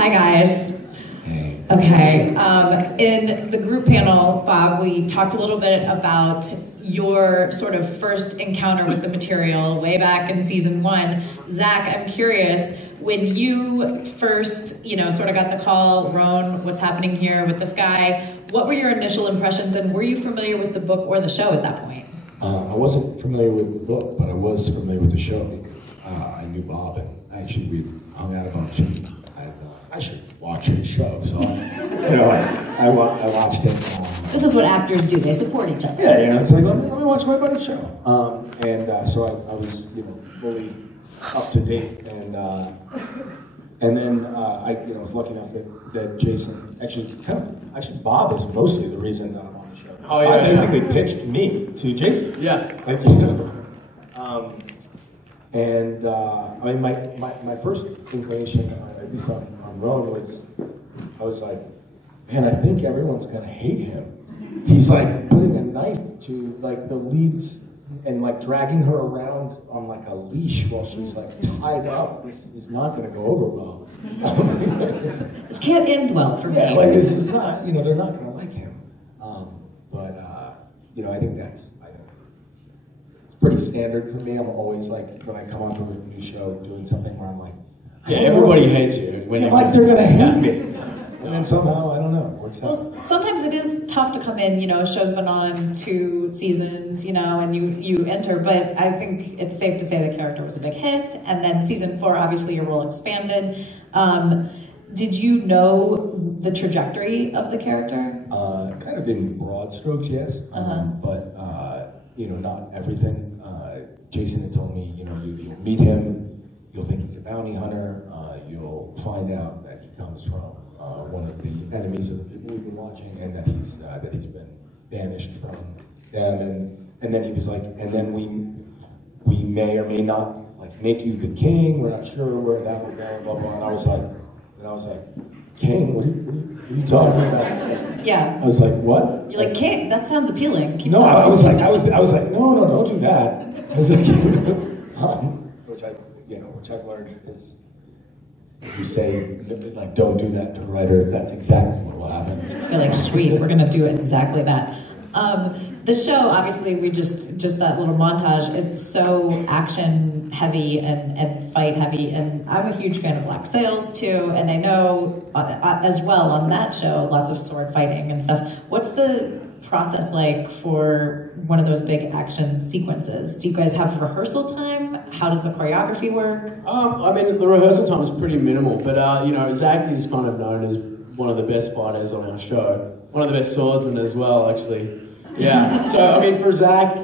Hi guys. Hey. Okay, in the group panel, Bob, we talked a little bit about your sort of first encounter with the material way back in season 1. Zach, I'm curious, when you first, sort of got the call, Roan, what's happening here with this guy, what were your initial impressions, and were you familiar with the book or the show at that point? I wasn't familiar with the book, but I was familiar with the show because I knew Bob, and actually we hung out a bunch. And I should watch his show, so I watched it. This is what actors do; they support each other. Yeah, it's like let me watch my buddy's show, so I was fully up to date, and then I was lucky enough that Jason actually Bob is mostly the reason that I'm on the show. Oh, yeah, I basically pitched me to Jason. Yeah. My first inclination, at least on Roan, was I was like, man, I think everyone's gonna hate him. He's like putting a knife to like the leads and like dragging her around on like a leash while she's like tied up. This is not gonna go over well. This can't end well for me. Yeah, like this is not, they're not gonna like him. I think it's pretty standard for me. I'm always like, when I come onto a new show, doing something where I'm like, yeah, everybody hates you. Like they're gonna hate me. And then somehow, I don't know, it works out. Well, sometimes it is tough to come in, show's been on 2 seasons, and you enter, but I think it's safe to say the character was a big hit, and then season 4, obviously your role expanded. Did you know the trajectory of the character? Kind of in broad strokes, yes, but not everything. Jason had told me, you'll meet him, you'll think he's a bounty hunter, you'll find out that he comes from one of the enemies of the people we've been watching, and that he's been banished from them, and then he was like, and then we may or may not like make you the king. We're not sure where that will go, blah blah. And I was like, king? What are you talking about? Yeah. I was like, what? You're like, king? That sounds appealing. Keep no, going. I was like, no, don't do that. I was like, which I've learned is, if you say, like, don't do that to a writer, that's exactly what will happen. They're like, sweet, we're gonna do exactly that. The show, obviously, we just that little montage, it's so action heavy and fight heavy, and I'm a huge fan of Black Sails too, and I know as well on that show, lots of sword fighting and stuff. What's the process like for one of those big action sequences? Do you guys have rehearsal time? How does the choreography work? The rehearsal time is pretty minimal, but Zach is kind of known as one of the best fighters on our show. One of the best swordsmen as well, actually. Yeah, so for Zach,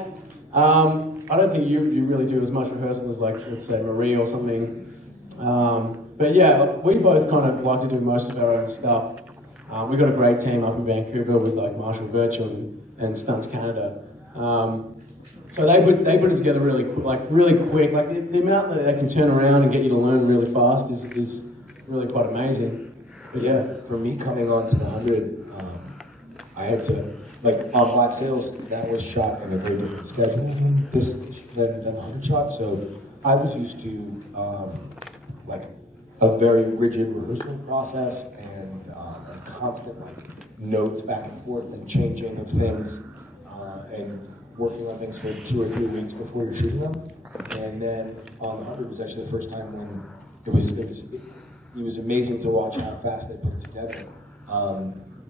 I don't think you really do as much rehearsal as, like, let's say Marie or something. But yeah, we both kind of like to do most of our own stuff. We've got a great team up in Vancouver with like Marshall Virtue and Stunts Canada. So they put it together really quick. Like the amount that they can turn around and get you to learn really fast is really quite amazing. But yeah, for me coming on to the 100, I had to, like on Black Sails, that was shot in a very different schedule than the 100 shot. So I was used to like a very rigid rehearsal process and constant like notes back and forth and changing of things and working on things for 2 or 3 weeks before you're shooting them. And then on the 100 was actually the first time when it was amazing to watch how fast they put it together.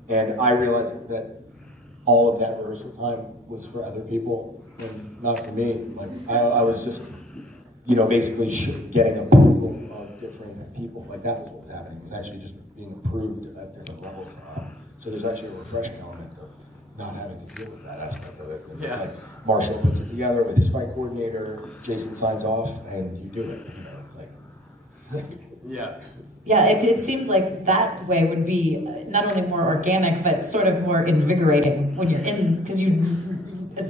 And I realized that all of that rehearsal time was for other people and not for me. Like I was just, basically getting approval of different people. Like that was what was happening. It was actually just being approved at different levels. So there's actually a refreshing element of not having to deal with that aspect of it. It's like Marshall puts it together with his fight coordinator, Jason signs off, and you do it. It's like yeah. Yeah, it seems like that way would be not only more organic, but sort of more invigorating when you're in, because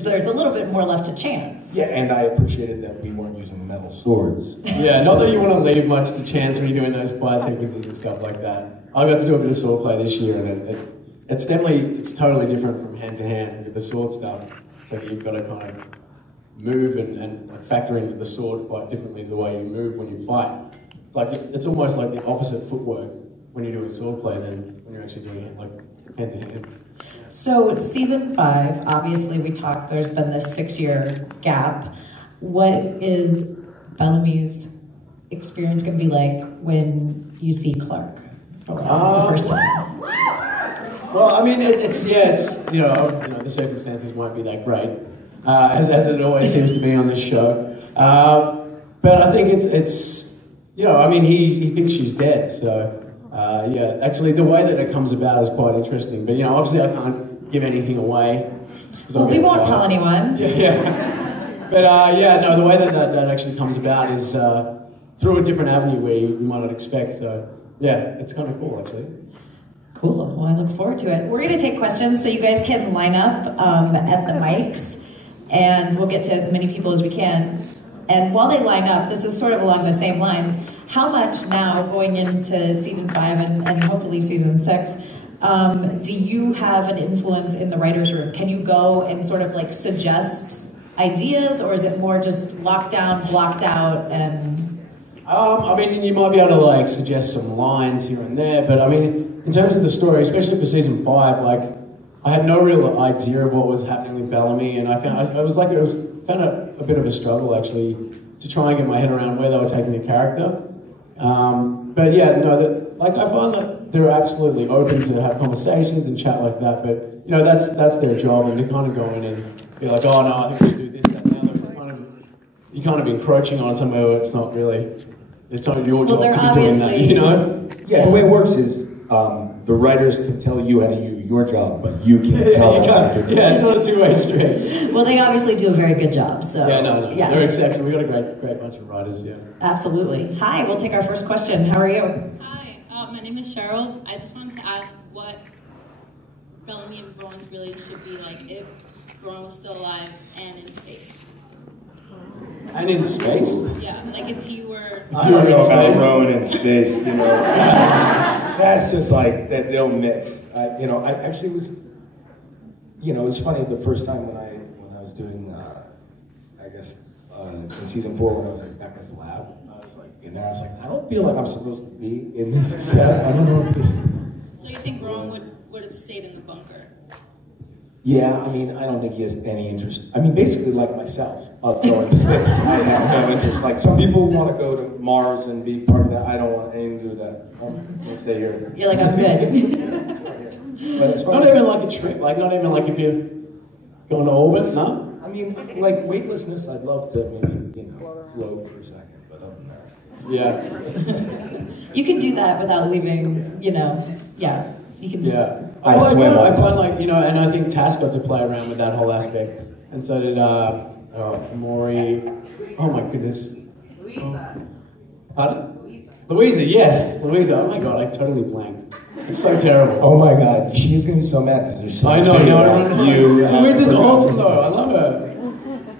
there's a little bit more left to chance. Yeah, and I appreciated that we weren't using metal swords. Yeah, not that you want to leave much to chance when you're doing those fight sequences and stuff like that. I got to do a bit of swordplay this year, and it's totally different from hand to hand with the sword stuff. So you've got to kind of move and factor in the sword quite differently the way you move when you fight. It's almost like the opposite footwork when you do a sword play than when you're actually doing it like hand to hand. So season 5, obviously we talked, there's been this 6-year gap. What is Bellamy's experience going to be like when you see Clark for the first time? Well, I mean, it's you know, the circumstances won't be that great, as it always seems to be on this show. But I think it's you know, I mean, he thinks she's dead, so yeah. Actually, the way that it comes about is quite interesting. But you know, obviously, I can't give anything away. Well, we won't tell anyone. Yeah. But yeah, no, the way that actually comes about is through a different avenue where you might not expect. So yeah, it's kind of cool, actually. Cool. Well, I look forward to it. We're going to take questions, so you guys can line up at the mics, and we'll get to as many people as we can. And while they line up, this is sort of along the same lines. How much now, going into season 5 and hopefully season 6, do you have an influence in the writer's room? Can you go and sort of like suggest ideas, or is it more just locked down, blocked out, and... I mean, you might be able to like suggest some lines here and there, but I mean, in terms of the story, especially for season 5, like I had no real idea of what was happening with Bellamy, and I found a bit of a struggle actually to try and get my head around where they were taking the character. But yeah, no, I find that they're absolutely open to have conversations and chat like that. But you know, that's their job, and they kind of go in and be like, oh no, I think we should do this, that, and the other. It's kind of, you're kind of encroaching on somewhere where it's not really. It's not your job to be doing that, you know? Yeah, the way it works is the writers can tell you how to do your job, but you can't tell them. Yeah, it's not a two-way street. Well, they obviously do a very good job, so... Yeah, no, yes. They're exceptional. We've got a great bunch of writers, yeah. Absolutely. Hi, we'll take our first question. How are you? Hi, my name is Cheryl. I just wanted to ask what Bellamy and Rowan's relationship would be like if Rowan was still alive and in space. And in space? Yeah, like if you were... I don't know about Rowan in space, you know. That's just like, that they'll mix. You know, I actually was, you know, it's funny the first time when I was doing, I guess, in season 4 when I was at Becca's lab, I was like, in there, I was like, I don't feel like I'm supposed to be in this set. I don't know if this... So you think Rowan would have stayed in the bunker? Yeah, I mean, I don't think he has any interest. I mean, basically like myself, of going to space. I have no interest. Like, some people want to go to Mars and be part of that. I don't want anything to do with that. I'm going to stay here. You're like, I'm good. But as far not as, even like a trip, like not even like if you're going to orbit, no? I mean, like weightlessness, I'd love to maybe, you know, float for a second, but other than that. Yeah. You can do that without leaving, you know, yeah. You can just... Yeah. I swim. I find like, you know, and I think Tass got to play around with that whole aspect. And so did Morley. Oh my goodness. Louisa. Pardon? Louisa, yes. Louisa. Oh my god, I totally blanked. It's so terrible. Oh my god, she is going to be so mad because there's so I much know, about you. Louisa's awesome though, I love her.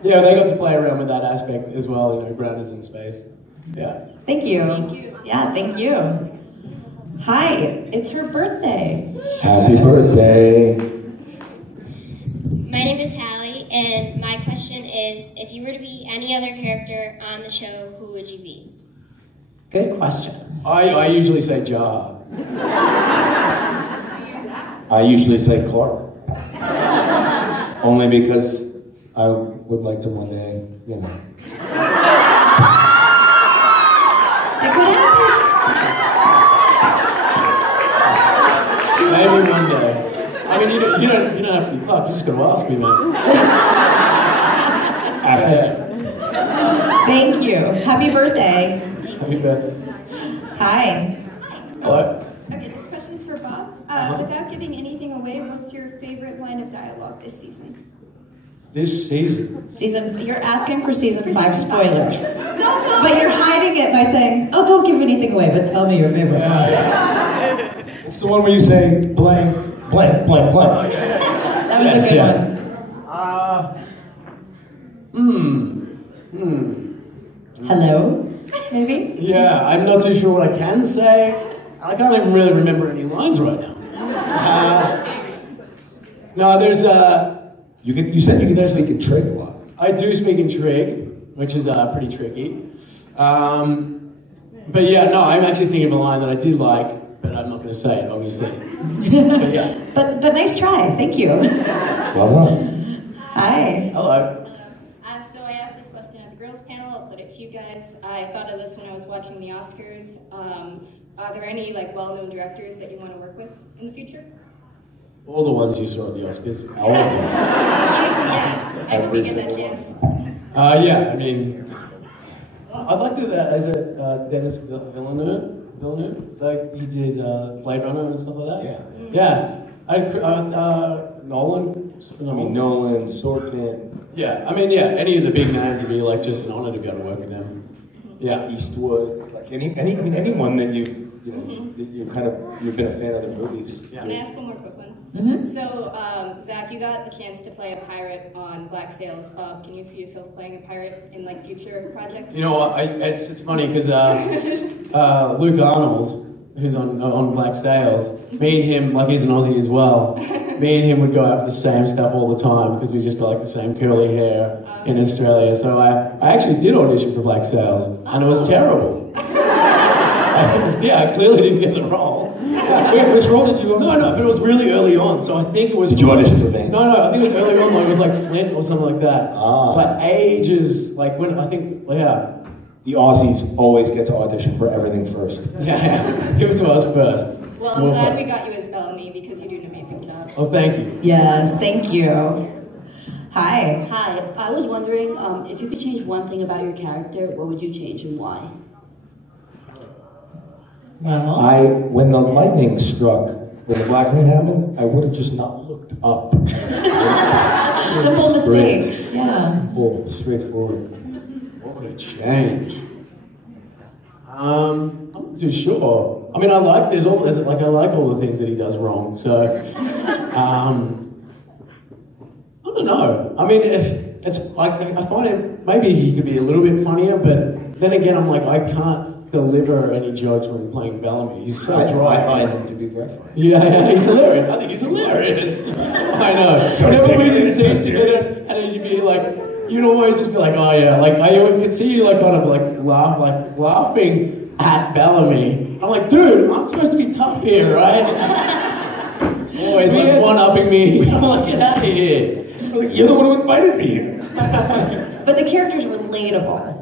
Yeah, they got to play around with that aspect as well, you know, grounders in space. Yeah. Thank you. Thank you. Yeah, thank you. Hi, it's her birthday. Happy birthday. My name is Hallie, and my question is, if you were to be any other character on the show, who would you be? Good question. I usually say Jar. I usually say Clark. Only because I would like to one day, you know. It could happen. Maybe one day. I mean, you don't have to be Clark, you just got to ask me, man. Thank you. Happy birthday. Happy birthday. Hi. Hello? Okay, this question's for Bob. Without giving anything away, what's your favorite line of dialogue this season? This season? You're asking for season 5 spoilers. No. But you're hiding it by saying, oh, don't give anything away, but tell me your favorite line. It's the one where you say blank, blank, blank, blank. That was a good one. Hello? Maybe? Yeah, I'm not too sure what I can say. I can't even really remember any lines right now. No, there's You said you could speak in trig a lot. I do speak in trig, which is pretty tricky. But yeah, no, I'm actually thinking of a line that I did like, but I'm not going to say it, obviously. But yeah. But nice try. Thank you. Well done. Hi. Hello. So I asked this question at the girls panel. I'll put it to you guys. I thought of this when I was watching the Oscars. Are there any like well-known directors that you want to work with in the future? All the ones you saw at the Oscars. All of them. Yeah, I hope we get that chance. Yeah, I mean, I'd like to do that as a Dennis Villeneuve. Like he did Blade Runner and stuff like that. Yeah. Nolan. I mean, Nolan, Sorkin. Yeah, I mean, yeah, any of the big names would be like just an honor to be able to work with them. Yeah. Eastwood, like anyone that you've been a fan of their movies. Yeah. Can I ask one more quick one? Mm-hmm. So, Zach, you got the chance to play a pirate on Black Sails. Can you see yourself playing a pirate in like future projects? You know what? It's funny because Luke Arnold, who's on Black Sails, me and him, like he's an Aussie as well. Me and him would go out for the same stuff all the time because we just got like the same curly hair in Australia. So I actually did audition for Black Sails and it was terrible. I clearly didn't get the role. Wait, which role did you go? No, but it was really early on, so I think it was... Did you audition for Bane? No, I think it was early on, like it was like Flint or something like that. Ah. But ages, like when, I think, yeah. The Aussies always get to audition for everything first. Yeah, give it to us first. Well, I'm glad we got you as Bellamy because you do an amazing job. Oh, thank you. Yes, thank you. Hi. Hi, I was wondering if you could change one thing about your character, what would you change and why? Well, When the lightning struck, when the black rain happened, I would have just not looked up. simple mistake. Yeah. Simple, straightforward. What would it change? I'm not too sure. I mean, I like I like all the things that he does wrong. So, I don't know. I mean, it's like I find it maybe he could be a little bit funnier, but then again, I'm like I can't deliver any jokes when playing Bellamy. He's so dry. I find him to be very funny. Yeah, he's hilarious. I think he's hilarious. I know. So whenever we do ridiculous. scenes together, and then you'd be like, you'd always just be like, oh yeah, like I could see you like kind of like laughing at Bellamy. I'm like, dude, I'm supposed to be tough here, right? Always like one-upping me. I'm like, get out of here. Like, you're the one who invited me here. But the character's relatable.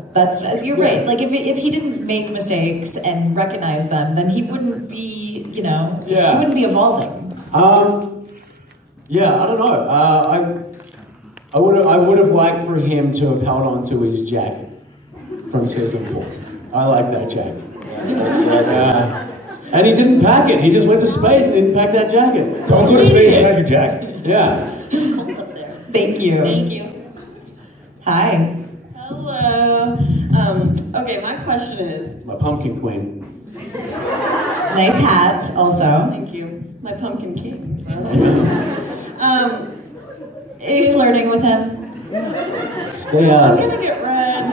You're right. Like if he didn't make mistakes and recognize them, then he wouldn't be, he wouldn't be evolving. Yeah, I don't know. I would have liked for him to have held on to his jacket from season 4. I like that jacket. And he didn't pack it. He just went to space and didn't pack that jacket. Don't go to space without your jacket. Yeah. Thank you. Thank you. Hi. Hello. Okay, my question is... My pumpkin queen. Nice hat, also. Thank you. My pumpkin king. So. Are you flirting with him? Stay I'm out. gonna get red.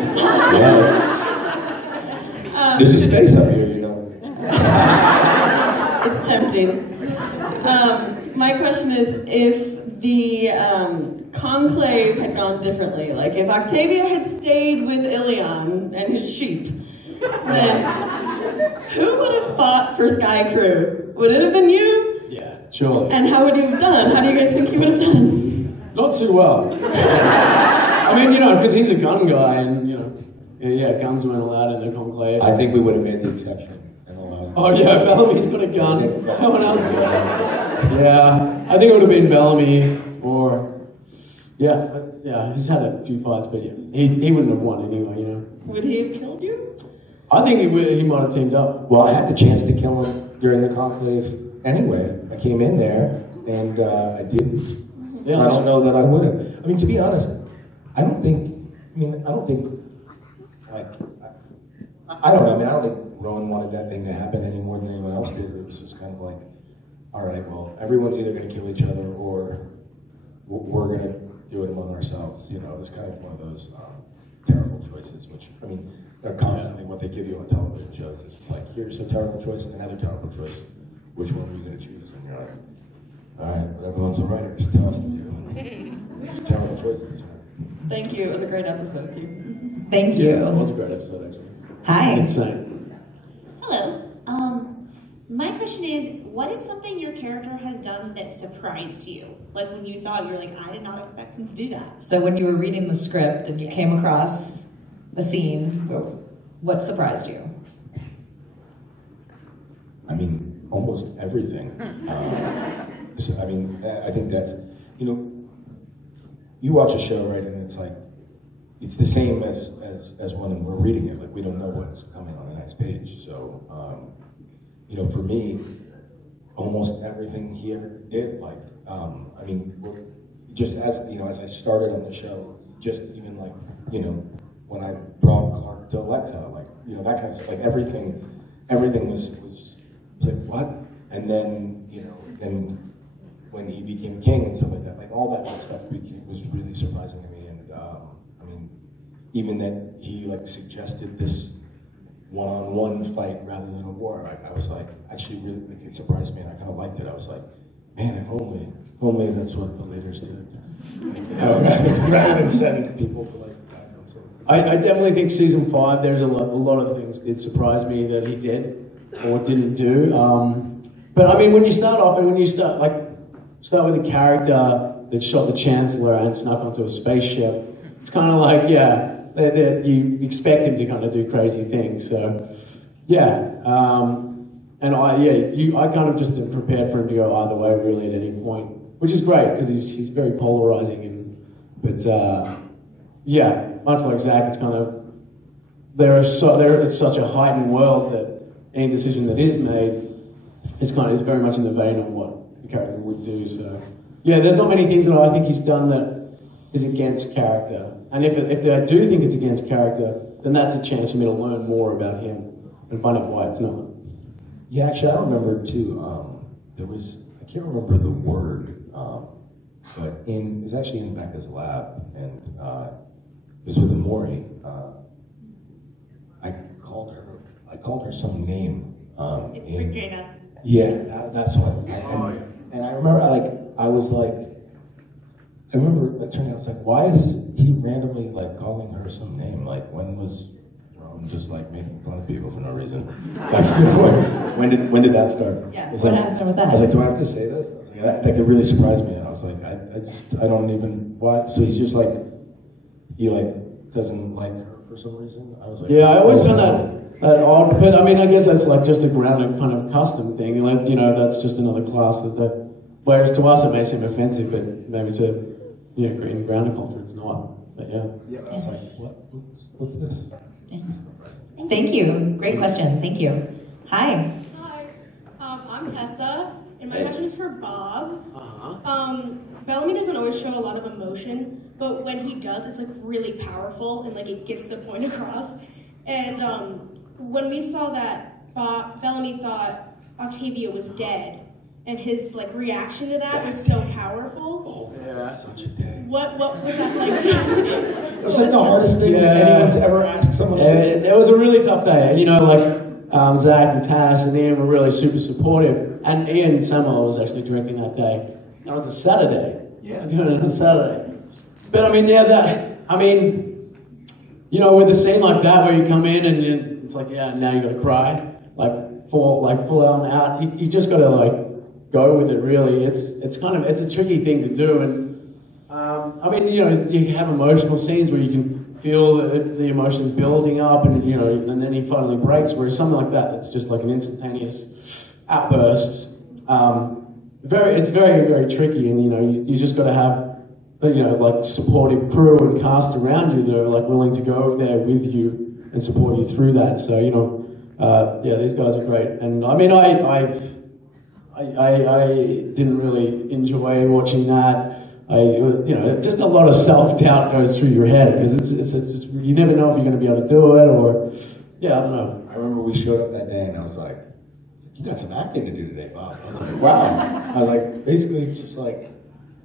There's a space up here, you know. It's tempting. My question is, if the conclave had gone differently, like if Octavia had stayed with Ilion and his sheep, then who would have fought for Sky Crew? Would it have been you? Yeah, surely. And how would you have done? How do you guys think you would have done? Not too well. I mean, because he's a gun guy and, guns weren't allowed in the conclave. I think we would have made the exception and allowed. Oh yeah, Bellamy's got a gun. No one else got. Yeah, I think it would have been Bellamy or he's had a few fights, but yeah, he wouldn't have won anyway, Would he have killed you? I think he might have teamed up. Well, I had the chance to kill him during the conclave anyway. I came in there and I didn't. Yeah, I don't know that I would have. I mean, to be honest, I don't think, like, I don't know, I mean, I don't think Rowan wanted that thing to happen any more than anyone else did. It was just kind of like, all right, well, everyone's either going to kill each other or we're going to do it among ourselves. It's kind of one of those terrible choices, which, they're constantly what they give you on television shows. It's just like, here's a terrible choice, another terrible choice. Which one are you going to choose? And you're like, all right, but everyone's a writer, just tell us to do it. Terrible choices. Thank you. It was a great episode, too. Thank you. It was a great episode, actually. Hi. It's insane. Hello. My question is, what is something your character has done that surprised you? Like when you saw it, you're like, I did not expect him to do that. So when you were reading the script and you came across a scene, what surprised you? I mean, almost everything. So, I mean, I think that's, you know, you watch a show, right, and it's like, it's the same as when we're reading it. Like, we don't know what's coming on the next page. So, you know, for me, almost everything he ever did, like, I mean, just as, you know, as I started on the show, just even like, you know, when I brought Clark to Alexa, like, you know, that kind of stuff, like everything was like, what? And then, you know, then when he became king and stuff like that, like all that stuff was really surprising to me. And I mean, even that he like suggested this one-on-one fight rather than a war, I was like, actually really, like, it surprised me, and I kind of liked it. I was like, man, if only that's what the leaders did. Rather than send people to like, I definitely think season 5, there's a lot of things that surprised me that he did or didn't do. But I mean, when you start off and when you start with a character that shot the Chancellor and snuck onto a spaceship, it's kind of like, yeah, you expect him to kind of do crazy things. So, yeah. And I kind of just am prepared for him to go either way really at any point, which is great because he's very polarizing. But yeah, much like Zach, it's kind of it's such a heightened world that any decision that is made is very much in the vein of what the character would do. So yeah, there's not many things that I think he's done that is against character. And if I do think it's against character, then that's a chance for me to learn more about him and find out why it's not. Yeah, actually, I remember too. There was, I can't remember the word, but it was actually in Becca's lab, and it was with a Morley. I called her some name. It's Regina. Yeah, that's what. And I remember, I remember turning out, I was like, why is he randomly like calling her some name? Like, when was Rome just like making fun of people for no reason? Like, when did that start? Yeah, what happened with that? I was like, do I have to say this? I was like, that could really surprise me. And I was like, I don't even, what? So he's just like, he like doesn't like her for some reason? I was like, yeah, I always found that odd, but I mean, I guess that's like just a grounded kind of custom thing. Like, you know, that's just another class whereas to us it may seem offensive, but maybe to, you know, in grounded culture it's not. But yeah. Yeah, I was like, what's this? Thank you. Great question. Thank you. Hi. Hi. I'm Tessa, and my question is for Bob. Bellamy doesn't always show a lot of emotion, but when he does, it's like really powerful and like it gets the point across. And when we saw that Bellamy thought Octavia was dead, and his like reaction to that was so powerful. Oh, yeah, such a day. What was that like? It was like the hardest thing that anyone's ever asked someone. It was a really tough day, and you know, like Zach and Tass and Ian were really super supportive, and Ian Samuel was actually directing that day. That was a Saturday. Yeah, doing it on a Saturday. But I mean, you know, with a scene like that where you come in and it's like, yeah, now you got to cry, full on out. You just got to like go with it. Really, it's a tricky thing to do, and I mean, you know, you have emotional scenes where you can feel the emotions building up, and you know, and then he finally breaks. Whereas something like that's just like an instantaneous outburst. It's very, very tricky, and you know, you just got to have, you know, like supportive crew and cast around you that are like willing to go there with you and support you through that. So you know, yeah, these guys are great, and I mean, I didn't really enjoy watching that. You know, just a lot of self-doubt goes through your head because it's you never know if you're going to be able to do it, or yeah, I don't know. I remember we showed up that day and I was like, you got some acting to do today, Bob. I was like, wow. I was like, basically it's just like,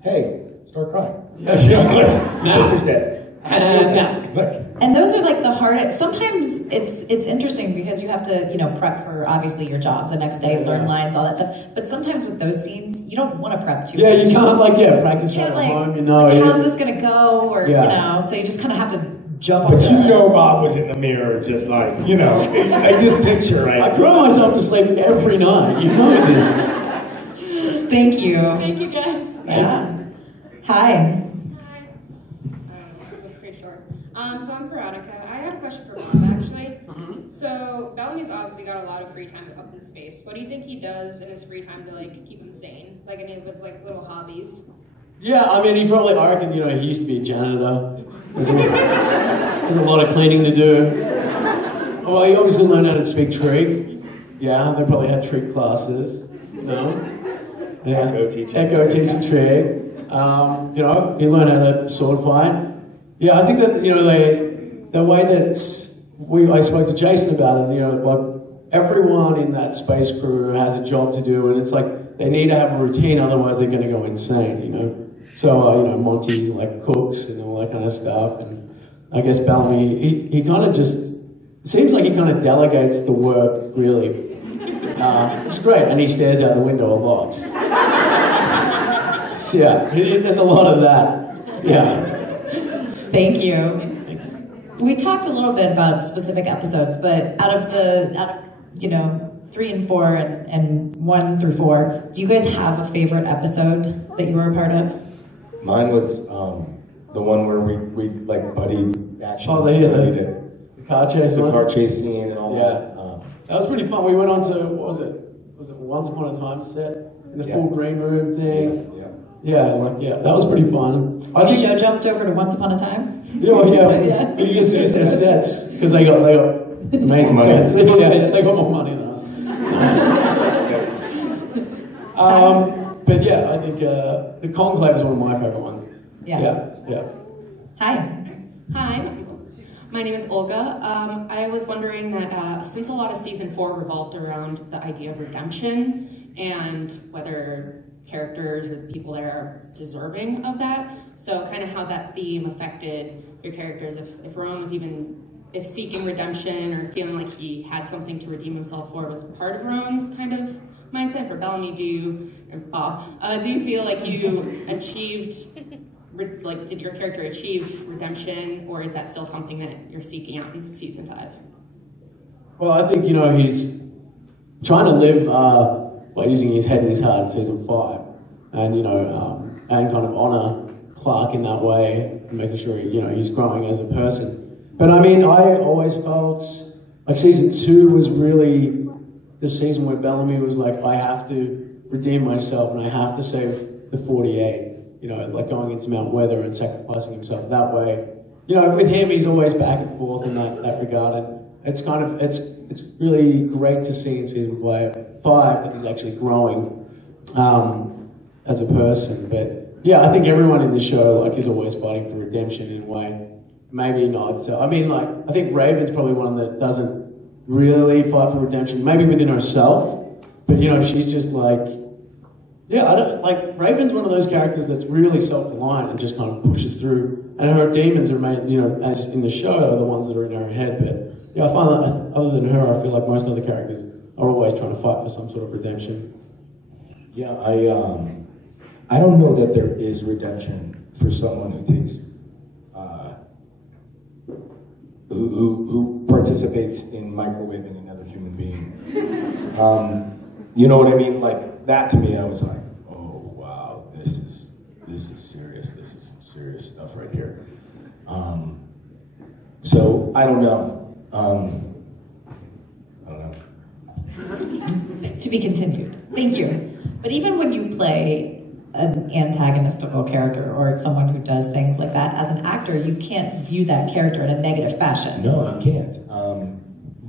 hey, start crying. Your sister's dead. And those are like the hardest. Sometimes it's interesting because you have to, you know, prep for obviously your job the next day, learn lines, all that stuff. But sometimes with those scenes, you don't want to prep too much. Yeah, you can't practice at home, you know. Like, how's this gonna go? Or, you know, so you just kind of have to jump on But you know Bob was in the mirror just like, you know, I just picture right. I cry myself to sleep every night, you know this. Thank you. Thank you, guys. Yeah. Hi. Pretty short. So I'm Veronica. I had a question for Bob, actually. So Bellamy's obviously got a lot of free time up in space. What do you think he does in his free time to like keep him sane? Like any with like little hobbies? Yeah, I mean, I reckon, you know, he used to be a janitor. There's a lot of cleaning to do. Well, he obviously learned how to speak Trig. Yeah, they probably had Trig classes. No? Yeah. Echo teaching Trig. You know, he learned how to sword fight. Yeah, I think that, you know, the way that I spoke to Jason about it, you know, like everyone in that space crew has a job to do, and it's like they need to have a routine, otherwise they're going to go insane, you know. So, you know, Monty's like cooks and all that kind of stuff, and I guess Bellamy, he kind of just, it seems like he kind of delegates the work, really. It's great, and he stares out the window a lot. So, yeah, there's a lot of that, yeah. Thank you. We talked a little bit about specific episodes, but out of you know, 3 and 4 and 1 through 4, do you guys have a favorite episode that you were a part of? Mine was the one where we like buddy action. Oh, the car chase one? The car chase scene and all that. That was pretty fun. We went on to, what was it? Was it Once Upon a Time set? In the full green room thing? Yeah, that was pretty fun. I think show jumped over to Once Upon a Time? Yeah. We just used their sets, because they got amazing sets. Yeah, they got more money than us. But yeah, I think the Conclave is one of my favorite ones. Yeah. Hi. My name is Olga. I was wondering that since a lot of season 4 revolved around the idea of redemption and whether characters or the people there are deserving of that, so kind of how that theme affected your characters, if Rowan was if seeking redemption or feeling like he had something to redeem himself for was part of Rowan's kind of mindset. For Bellamy, do you feel like you achieved, did your character achieve redemption, or is that still something that you're seeking out in season 5? Well, I think, you know, he's trying to live by using his head and his heart in season 5, and, you know, and kind of honor Clark in that way, and making sure, you know, he's growing as a person. But I mean, I always felt like season 2 was really the season where Bellamy was like, I have to redeem myself and I have to save the 48. You know, like going into Mount Weather and sacrificing himself that way. You know, with him, he's always back and forth in that regard, and it's kind of, it's really great to see in season 5 that he's actually growing as a person. But yeah, I think everyone in the show like is always fighting for redemption in a way. Maybe not. So I mean, like, I think Raven's probably one that doesn't really fight for redemption, maybe within herself. But you know, she's just like, yeah, Raven's one of those characters that's really self-reliant and just kind of pushes through. And her demons are made, you know, as in the show, are the ones that are in her head. But yeah, I find that other than her, I feel like most other characters are always trying to fight for some sort of redemption. Yeah, I don't know that there is redemption for someone who takes, who participates in microwaving another human being. You know what I mean? Like, that to me, I was like, oh wow, this is serious. This is some serious stuff right here. So I don't know. To be continued. Thank you. But even when you play an antagonistical character or someone who does things like that, as an actor, you can't view that character in a negative fashion. No, you can't.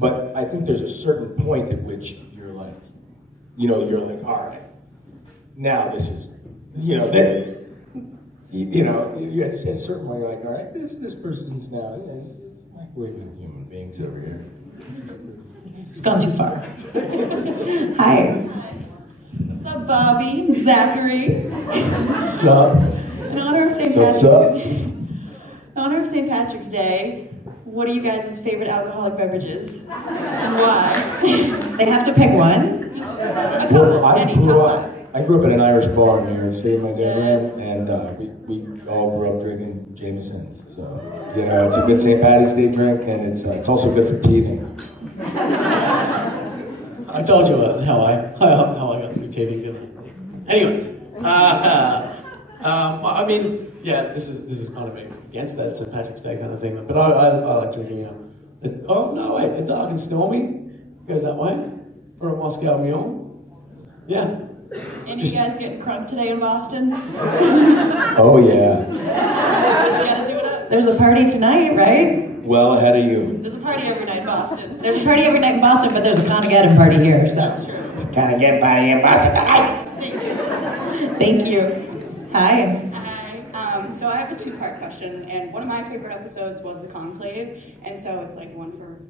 But I think there's a certain point at which you're like, all right, now this is, then, at a certain point you're like, all right, this person's now, it's like we're human beings over here. It's gone too far. Hi. What's up, Bobby? Zachary. What's up? In honor of St. What's Patrick's Day. In honor of St. Patrick's Day, what are you guys' favorite alcoholic beverages? And why? They have to pick one? Just a couple, I grew up in an Irish bar in New York City, my dad ran, and we all grew up drinking Jameson's. So, you know, it's a good St. Patty's Day drink, and it's also good for teething. I told you how I got through teething, didn't I? Anyways, I mean, yeah, this is kind of against that St. Patrick's Day kind of thing, but I like drinking. Oh no, wait, the dark and stormy goes that way for a Moscow Mule. Yeah. Any of you guys getting crunk today in Boston? Oh yeah. You gotta do it up. There's a party tonight, right? Well ahead of you. There's a party every night in Boston. There's a party every night in Boston, but there's a ConAgeddon party here, so. That's true. ConAgeddon party in Boston. Thank you. Hi. Hi. So I have a two-part question, and one of my favorite episodes was the Conclave, and so it's like one for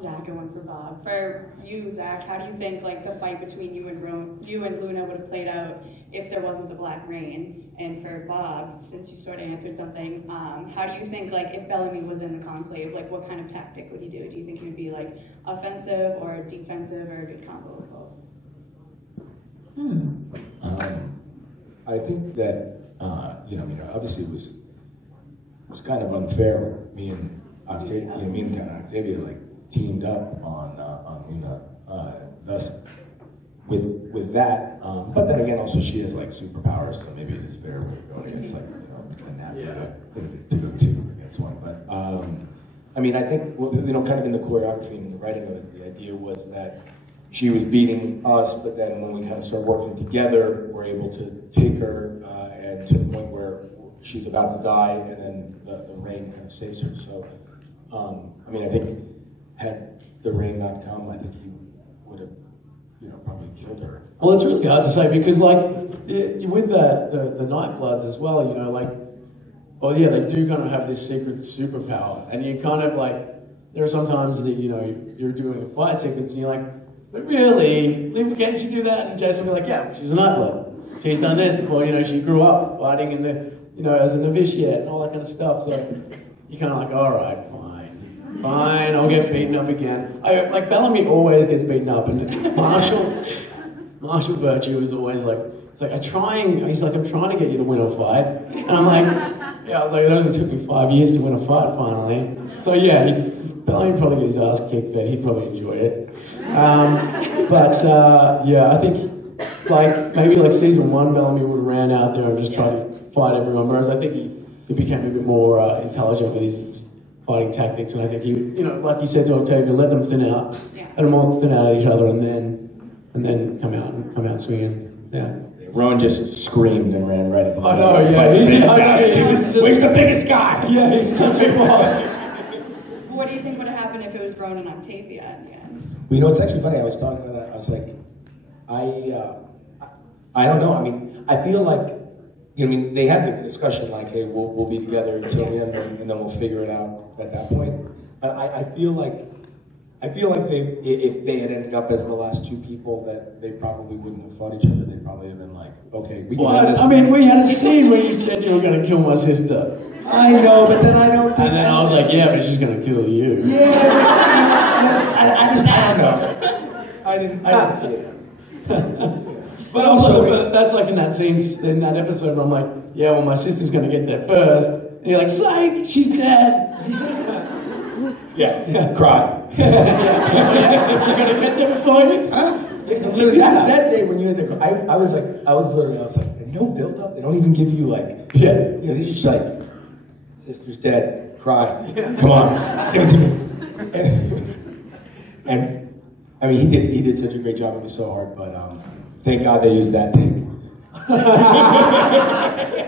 Zach and one for Bob. For you, Zach, how do you think like the fight between you and Luna would have played out if there wasn't the Black Rain? And for Bob, since you sort of answered something, how do you think like if Bellamy was in the Conclave, like what kind of tactic would he do? Do you think he would be like offensive or defensive or a good combo of both? I think that obviously it was kind of unfair. Me and Octavia like teamed up on Luna, thus with that. But then again, also she has like superpowers, so maybe it is fair with going against like and that to go two against one. But I mean, I think kind of in the choreography and in the writing of it, the idea was that she was beating us, but then when we kind of started working together, we're able to take her and to the point where she's about to die, and then the rain kind of saves her. So, I mean, I think had the rain not come, I think he would have, probably killed her. Well, it's really hard to say because, like, with the Nightbloods as well, they do kind of have this secret superpower, and you kind of like, there are sometimes that you're doing a fight sequence and you're like, but really, can she do that? And Jason will be like, yeah, she's a Nightblood. She's done this before, she grew up fighting in the, as a novitiate and all that kind of stuff. So you're kind of like, all right, fine, I'll get beaten up again. Like Bellamy always gets beaten up, and Marshall Virtue is always like, he's like, I'm trying to get you to win a fight. And I'm like, yeah, I was like, it only took me 5 years to win a fight finally. So yeah, Bellamy probably get his ass kicked, but he'd probably enjoy it. Yeah, I think like maybe like season 1, Bellamy would have ran out there and just tried to fight everyone, whereas I think he became a bit more intelligent with his fighting tactics, and I think he, like you said to Octavia, let them thin out, let them all thin out at each other, and then come out swinging. Yeah. Rowan just screamed and ran right at the I know, yeah. He was just, where's the biggest guy? Yeah, he's such a boss. What do you think would have happened if it was Rowan and Octavia in the end? Well, it's actually funny. I was talking about that. I was like, I don't know. I mean, I feel like, they had the discussion like, hey, we'll be together until the end, and then we'll figure it out at that point. But I feel like if they had ended up as the last two people, that they probably wouldn't have fought each other. They'd probably have been like, okay, we can do this. I mean, we had a scene where you said you were going to kill my sister. I know, but then I don't think... And then I was like, yeah, but she's going to kill you. Yeah, I don't know. I didn't see it. But also, that's like in that scene, in that episode where I'm like, yeah, well, my sister's going to get there first. And you're like, psych, she's dead. Yeah, cry. She's going to get there before you? Huh? That day when you had there, I was like, no build up. They don't even give you like, they just like, sister's dead, cry. Come on, give it to me. And I mean, he did such a great job. It was so hard, but thank God they used that take.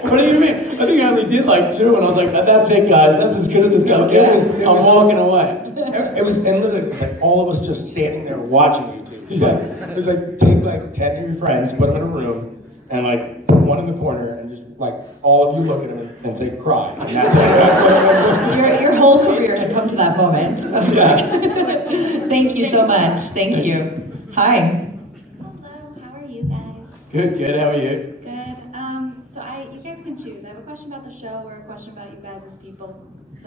What do you mean? I think I only did like 2, and I was like, that's it, guys. That's as good as it's going to get. I'm walking away. It was, and literally, it was like all of us just standing there watching you two. It was like, take like 10 of your friends, put them in a room, and like put one in the corner, and just like all of you look at them and say, cry. And that's what your whole career had come to that moment. Thank you so much. Thank you. Hi. Good, how are you? Good. So you guys can choose. I have a question about the show or a question about you guys as people.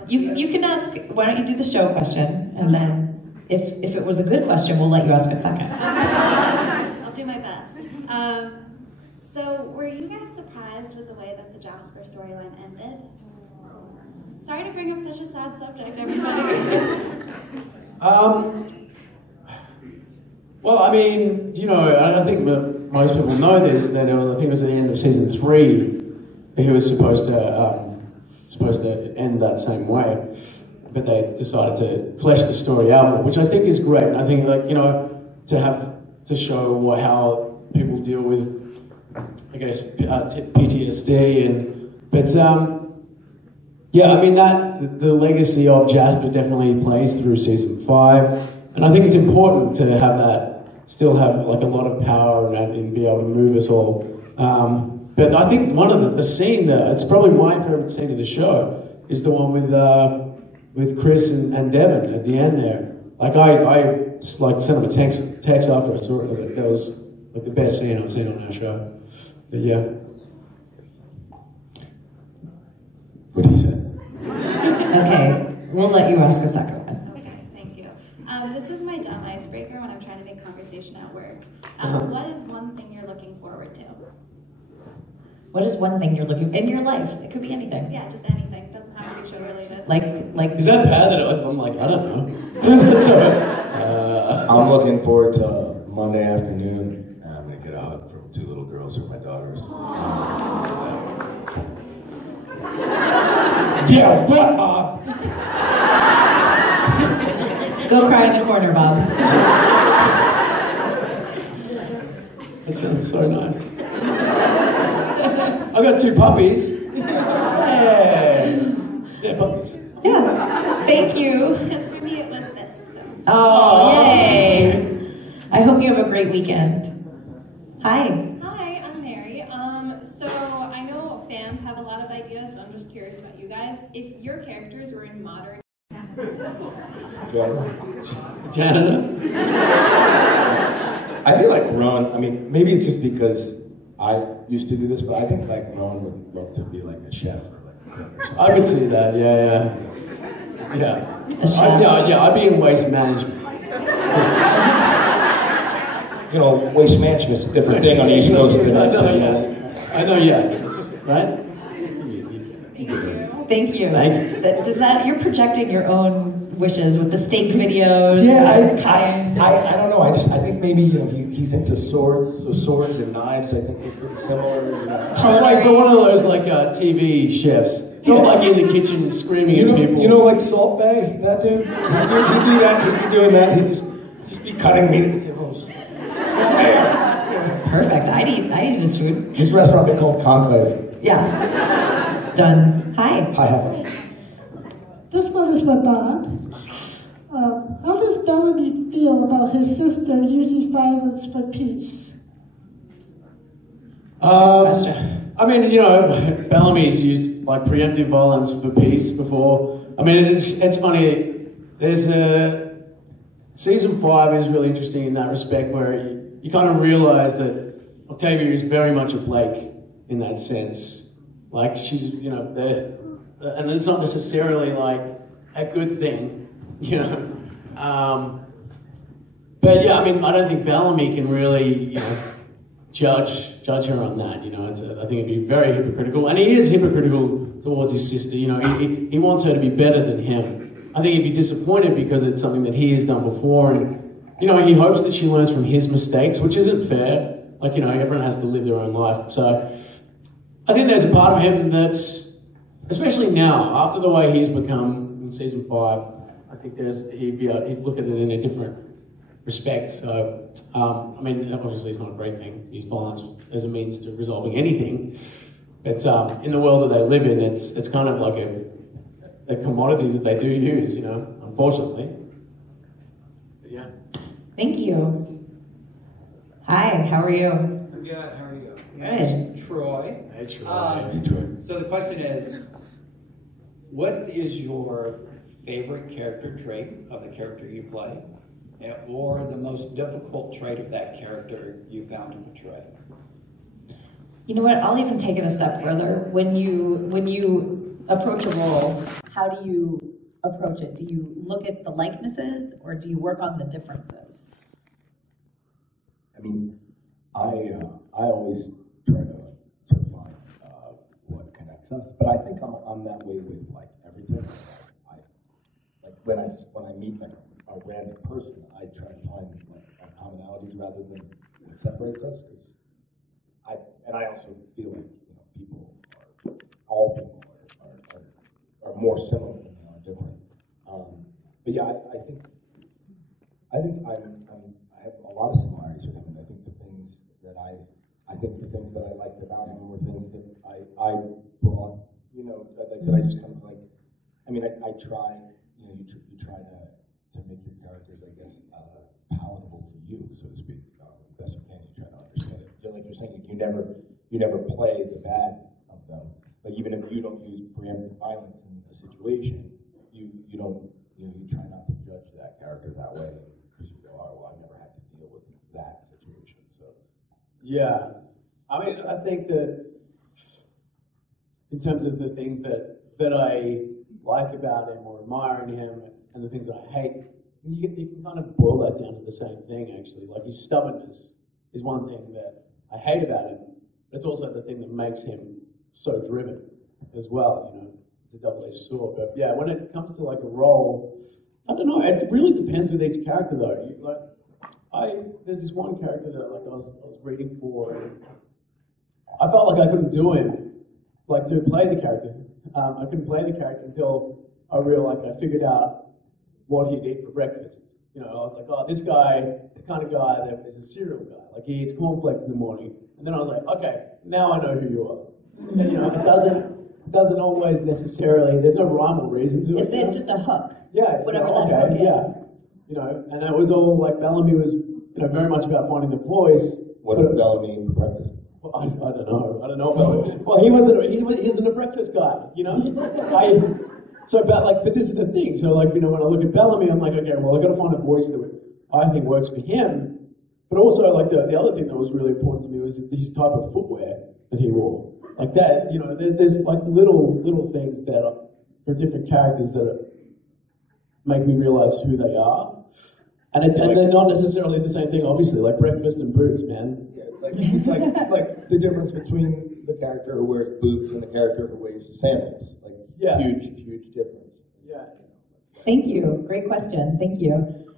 You can ask, why don't you do the show question, and then if it was a good question, we'll let you ask a second. I'll do my best. So were you guys surprised with the way that the Jasper storyline ended? Sorry to bring up such a sad subject, everybody. Well, I mean, you know, I think that most people know this, that I think it was at the end of season 3, he was supposed to end that same way, but they decided to flesh the story out more, which I think is great. I think, like, you know, to show how people deal with, I guess, PTSD, but yeah, I mean, the legacy of Jasper definitely plays through season 5, and I think it's important to have that, still have like a lot of power and be able to move us all. But I think one of the scene that, it's probably my favorite scene of the show, is the one with Chris and Devin at the end there. Like I just like sent him a text after I saw it. I was like, that was like the best scene I've seen on our show. But yeah. What he said. Okay, we'll let you ask a second one. Okay, thank you. This is my dumb icebreaker when I'm trying to make conversation at work. What is one thing you're looking forward to? What is one thing you're looking in your life? It could be anything. Yeah, just anything. Doesn't have to be show related. Like. Is that bad that I'm like, I don't know? So, I'm looking forward to Monday afternoon. I'm gonna get a hug from 2 little girls who are my daughters. Yeah, what, Bob? Go cry in the corner, Bob. That sounds so nice. I got 2 puppies. Hey. Yeah, puppies. Yeah. Thank you. Because for me it was this. So. Oh, yay. I hope you have a great weekend. Hi. Hi, I'm Mary. So I know fans have a lot of ideas, but I'm just curious about you guys. If your characters were in modern Canada? I feel like Ron, I mean, maybe it's just because I used to do this, but I think like Ron would love to be like a chef or like a cook or something. I could see that, yeah. I'd be in waste management. You know, waste management's a different thing on the East Coast. I know, right? Thank you. Does that, you're projecting your own wishes with the steak videos? Yeah, I don't know. I think maybe, you know, he's into swords, so swords and knives, I think they're pretty similar. You know. So like one of those like TV chefs, not like in the kitchen screaming at people. You know, like Salt Bay, that dude. He'd do that. He'd be doing that. He'd just be cutting meat with his nose. Perfect. I'd eat his food. His restaurant is called Conclave. Yeah. Done. Hi. Hi, Heather. This one is for Bob. How does Bellamy feel about his sister using violence for peace? I mean, you know, Bellamy's used like preemptive violence for peace before. I mean, it's funny. There's season 5 is really interesting in that respect, where you kind of realize that Octavia is very much a Blake in that sense. Like she's, you know, and it's not necessarily like a good thing, you know. But yeah, I mean, I don't think Bellamy can really, you know, judge her on that. You know, I think it'd be very hypocritical, and he is hypocritical towards his sister. You know, he wants her to be better than him. I think he'd be disappointed because it's something that he has done before, and you know, he hopes that she learns from his mistakes, which isn't fair. Like, you know, everyone has to live their own life. So I think there's a part of him that's, especially now, after the way he's become in season 5, I think he'd look at it in a different respect. So, I mean, obviously it's not a great thing to use violence as a means to resolving anything. But in the world that they live in, it's kind of like a commodity that they do use, you know, unfortunately. But yeah. Thank you. Hi, how are you? I'm good, how are you? My name's Troy. Hey, Troy. So the question is, what is your favorite character trait of the character you play, or the most difficult trait of that character you found to portray? You know what? I'll even take it a step further. When you approach a role, how do you approach it? Do you look at the likenesses, or do you work on the differences? I mean, I always try to find what connects us, but I think I'm that way with like everything. When I meet like a random person, I try to find like commonalities rather than what separates us. I also feel like all people are more similar than they are different. But yeah, I think I have a lot of similarities with him. And I think the things that I liked about him were things that I brought, that I just kind of like. I mean, I try, you try to make your characters, I guess, palatable to you, so to speak, best you can. You try to understand it. Like you're saying, you never play the bad of them. Like even if you don't use preemptive violence in a situation, you try not to judge that character that way because you go, oh well, I never had to deal with that situation. So yeah, I mean, I think that in terms of the things that I like about him or admire in him, and the things that I hate, you can kind of boil that down to the same thing actually. Like his stubbornness is one thing that I hate about him, but it's also the thing that makes him so driven as well. It's a double-edged sword. But yeah, when it comes to like a role, I don't know. It really depends with each character though. There's this one character that like I was reading for, and I felt like I couldn't do him, like to play the character. I couldn't play the character until I figured out what he'd eat for breakfast. I was like, oh, this guy is the kind of guy that is a cereal guy. Like he eats cornflakes in the morning. And then I was like, okay, now I know who you are. And it doesn't always necessarily, there's no rhyme or reason to it. It's just a hook. Yeah. Whatever that hook is. Yeah. And it was all like Bellamy was, very much about finding the voice. What did Bellamy eat for breakfast? Well, I don't know about it. Well, he isn't a breakfast guy, but this is the thing. So when I look at Bellamy, I'm like, okay, well, I got to find a voice that I think works for him. But also, like the other thing that was really important to me was his type of footwear that he wore. Like that, there's like little things that are for different characters that make me realize who they are. And they're not necessarily the same thing, obviously, like breakfast and boots, man. It's like the difference between the character who wears boots and the character who wears sandals. Huge difference. Yeah. Thank you. Great question. Thank you.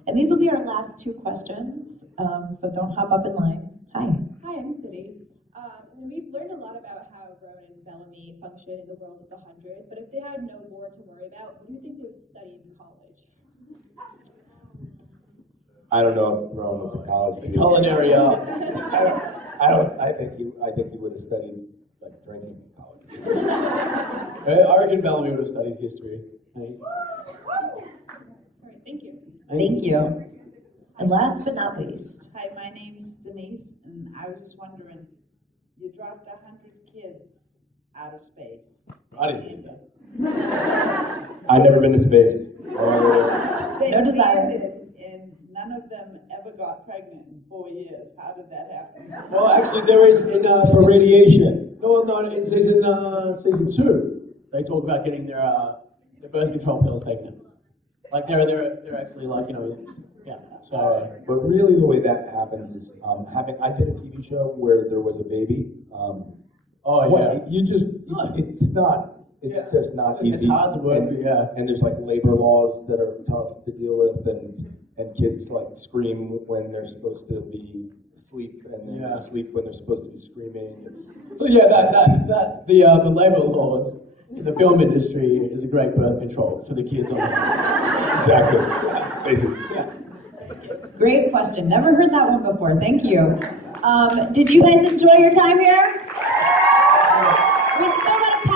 And these will be our last two questions, so don't hop up in line. Hi. Hi, I'm City. We've learned a lot about how Rowan and Bellamy function in the world of the 100, but if they had no war to worry about, what do you think they would study in college? I don't know if Rowan was in college. Culinary art. I think he would have studied like drinking in college. I reckon Bellamy would have studied history. All right, thank you. Thank you. And last but not least. Hi, my name's Denise, and I was just wondering, you dropped 100 kids out of space. I didn't do that. I've never been to space. No desire. And none of them ever got pregnant in 4 years. How did that happen? Well, actually, there is in for radiation. No, in season 2, they talk about getting their birth control pills taken. Like they're actually like yeah. So, but really, the way that happens is I did a TV show where there was a baby. It's just not easy. It's hard to work with, yeah. And there's like labor laws that are tough to deal with, and kids like scream when they're supposed to be asleep, and then sleep when they're supposed to be screaming. So yeah, the labor laws in the film industry is a great birth control for the kids on it. Exactly. Basically. Yeah. Great question. Never heard that one before. Thank you. Did you guys enjoy your time here? We still got a